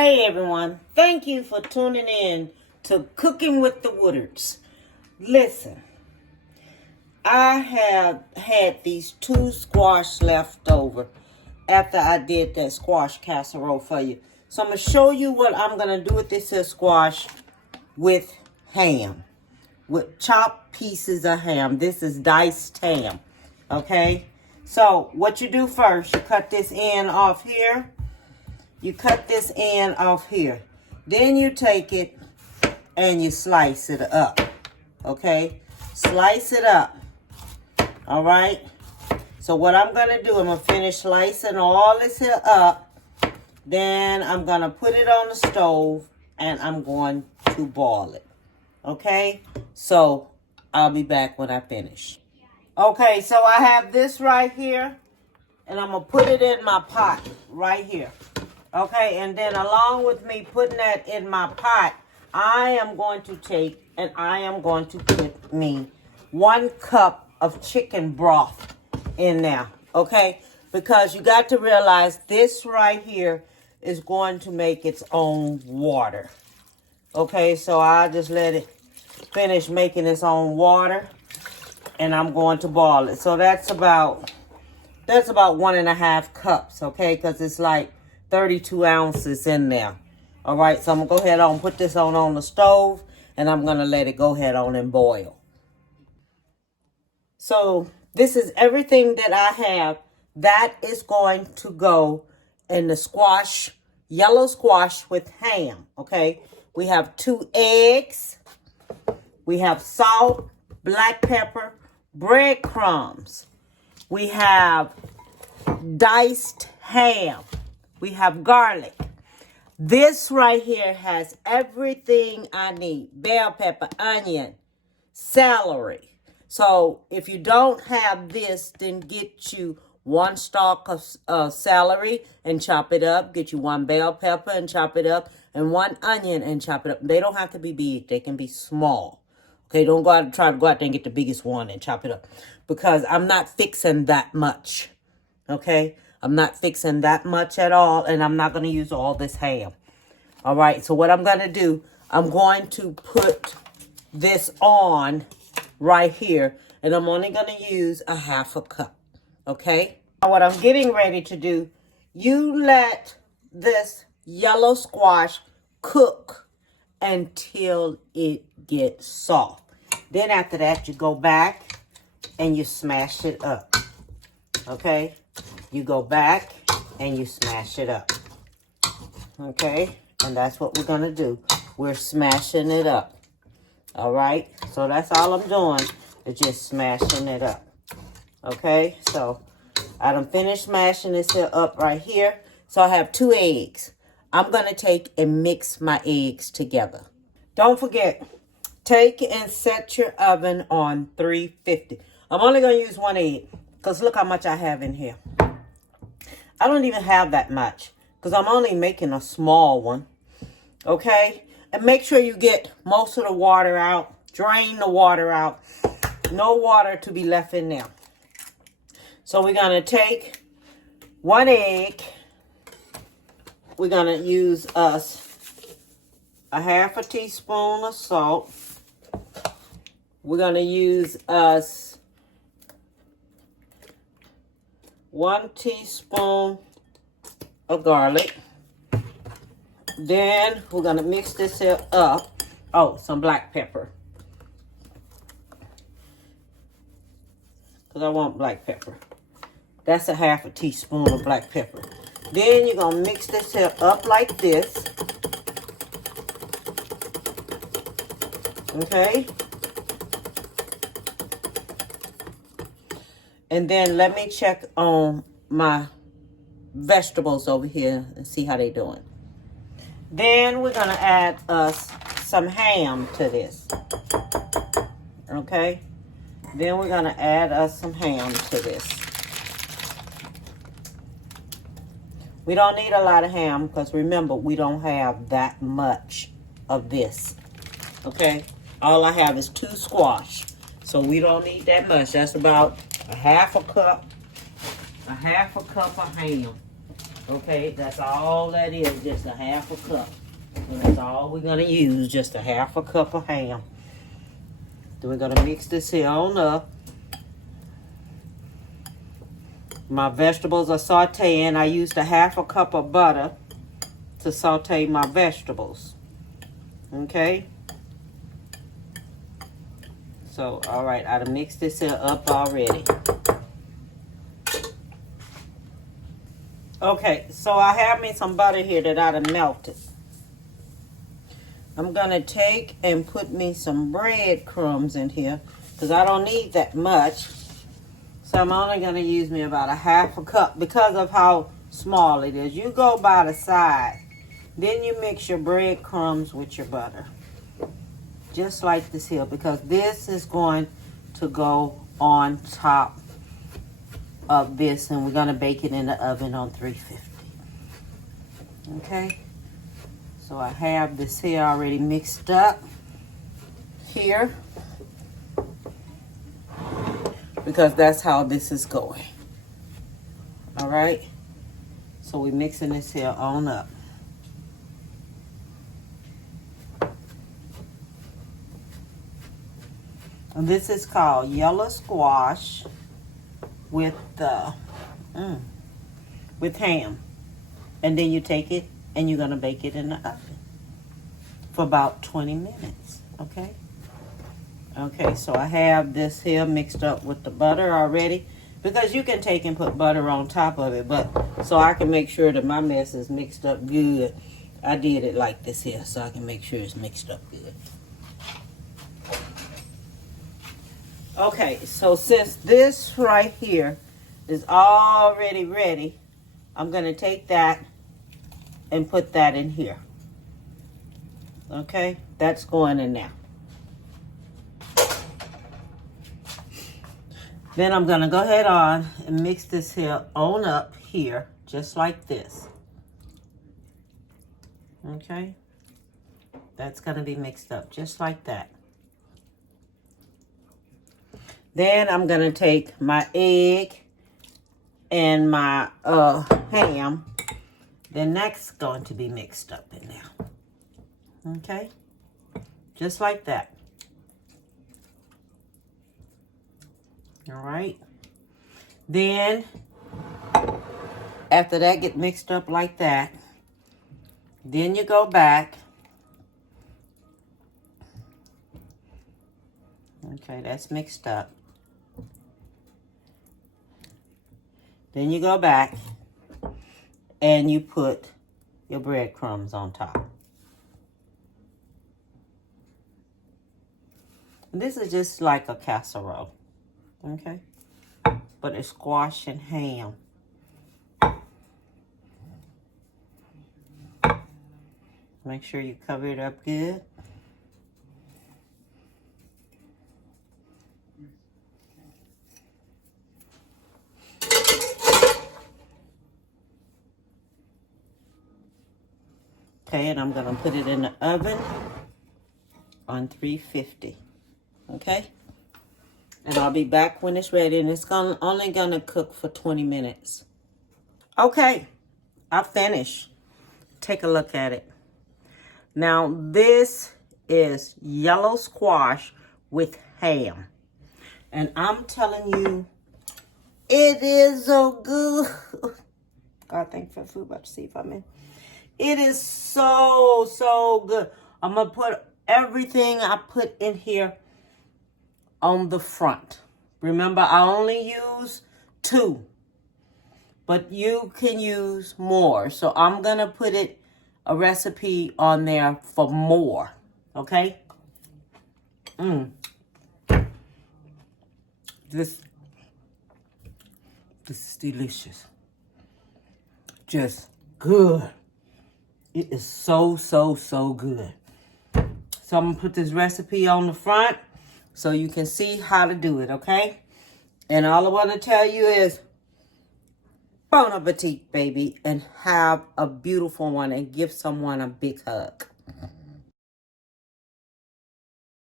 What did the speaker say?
Hey everyone, thank you for tuning in to Cooking with the Woodards. Listen, I have had these 2 squash left over after I did that squash casserole for you. So I'm going to show you what I'm going to do with this here squash with ham, with chopped pieces of ham. This is diced ham, okay? So what you do first, you cut this end off here. You cut this end off here. Then you take it and you slice it up. Okay? Slice it up. All right? So what I'm going to do, I'm going to finish slicing all this here up. Then I'm going to put it on the stove and I'm going to boil it. Okay? So I'll be back when I finish. Okay, so I have this right here. And I'm going to put it in my pot right here. Okay, and then along with me putting that in my pot, I am going to take and I am going to put me 1 cup of chicken broth in there. Okay, because you got to realize this right here is going to make its own water. Okay, so I'll just let it finish making its own water and I'm going to boil it. So that's about 1.5 cups, okay, because it's like 32 ounces in there. All right, so I'm going to go ahead and put this on the stove, and I'm going to let it go ahead on and boil. So this is everything that I have. That is going to go in the squash, yellow squash with ham, okay? We have 2 eggs. We have salt, black pepper, breadcrumbs. We have diced ham. We have garlic. This right here has everything I need. Bell pepper, onion, celery. So if you don't have this, then get you 1 stalk of celery and chop it up. Get you 1 bell pepper and chop it up. And 1 onion and chop it up. They don't have to be big. They can be small. Okay, don't try to go out there and get the biggest one and chop it up. Because I'm not fixing that much. Okay? I'm not fixing that much at all, and I'm not going to use all this ham. All right, so what I'm going to do, I'm going to put this on right here, and I'm only going to use 1/2 cup, okay? Now what I'm getting ready to do, you let this yellow squash cook until it gets soft. Then after that, you go back and you smash it up, okay? You go back and you smash it up. Okay? And that's what we're going to do. We're smashing it up. All right? So that's all I'm doing is just smashing it up. Okay? So I done finished smashing this here up right here. So I have 2 eggs. I'm going to take and mix my eggs together. Don't forget, take and set your oven on 350. I'm only going to use 1 egg because look how much I have in here. I don't even have that much because I'm only making a small one, okay? And make sure you get most of the water out. Drain the water out. No water to be left in there. So we're going to take 1 egg. We're going to use us 1/2 teaspoon of salt. We're going to use us 1 teaspoon of garlic. Then we're going to mix this here up. Oh, some black pepper. Because I want black pepper. That's 1/2 teaspoon of black pepper. Then you're going to mix this here up like this. Okay? And then let me check on my vegetables over here and see how they doing. Then we're going to add us some ham to this. Okay? Then we're going to add us some ham to this. We don't need a lot of ham because remember, we don't have that much of this. Okay? All I have is 2 squash. So we don't need that much. That's about 1/2 cup of ham. Okay, that's all that is, just a half a cup. And that's all we're gonna use, just a half a cup of ham. Then we're gonna mix this here on up. My vegetables are sauteing. I used a half a cup of butter to saute my vegetables. Okay? So, all right, I done mixed this here up already. Okay, so I have me some butter here that I done melted. I'm gonna take and put me some breadcrumbs in here because I don't need that much. So I'm only gonna use me about a half a cup because of how small it is. You go by the side. Then you mix your breadcrumbs with your butter. Just like this here, because this is going to go on top of this, and we're gonna bake it in the oven on 350. Okay? So I have this here already mixed up here, because that's how this is going. All right? So we're mixing this here on up. And this is called yellow squash with ham. And then you take it and you're gonna bake it in the oven for about 20 minutes. Okay? Okay, so I have this here mixed up with the butter already, because you can take and put butter on top of it, but so I can make sure that my mess is mixed up good, I did it like this here so I can make sure it's mixed up good. Okay, so since this right here is already ready, I'm going to take that and put that in here. Okay, that's going in there. Then I'm going to go ahead on and mix this here on up here, just like this. Okay, that's going to be mixed up just like that. Then I'm going to take my egg and my ham. Then that's going to be mixed up in there. Okay? Just like that. All right? Then, after that get mixed up like that, then you go back. Okay, that's mixed up. Then you go back and you put your breadcrumbs on top. This is just like a casserole, okay? But it's squash and ham. Make sure you cover it up good. Okay, and I'm going to put it in the oven on 350. Okay? And I'll be back when it's ready. And it's only going to cook for 20 minutes. Okay, I finished. Take a look at it. Now, this is yellow squash with ham. And I'm telling you, it is so good. God, thank you for food. About to see if I'm in. It is so, so good. I'm going to put everything I put in here on the front. Remember, I only use 2. But you can use more. So I'm going to put a recipe on there for more. Okay? This is delicious. Just good. It is so, so, so good. So I'm going to put this recipe on the front so you can see how to do it, okay? And all I want to tell you is, bon appetit, baby, and have a beautiful one and give someone a big hug.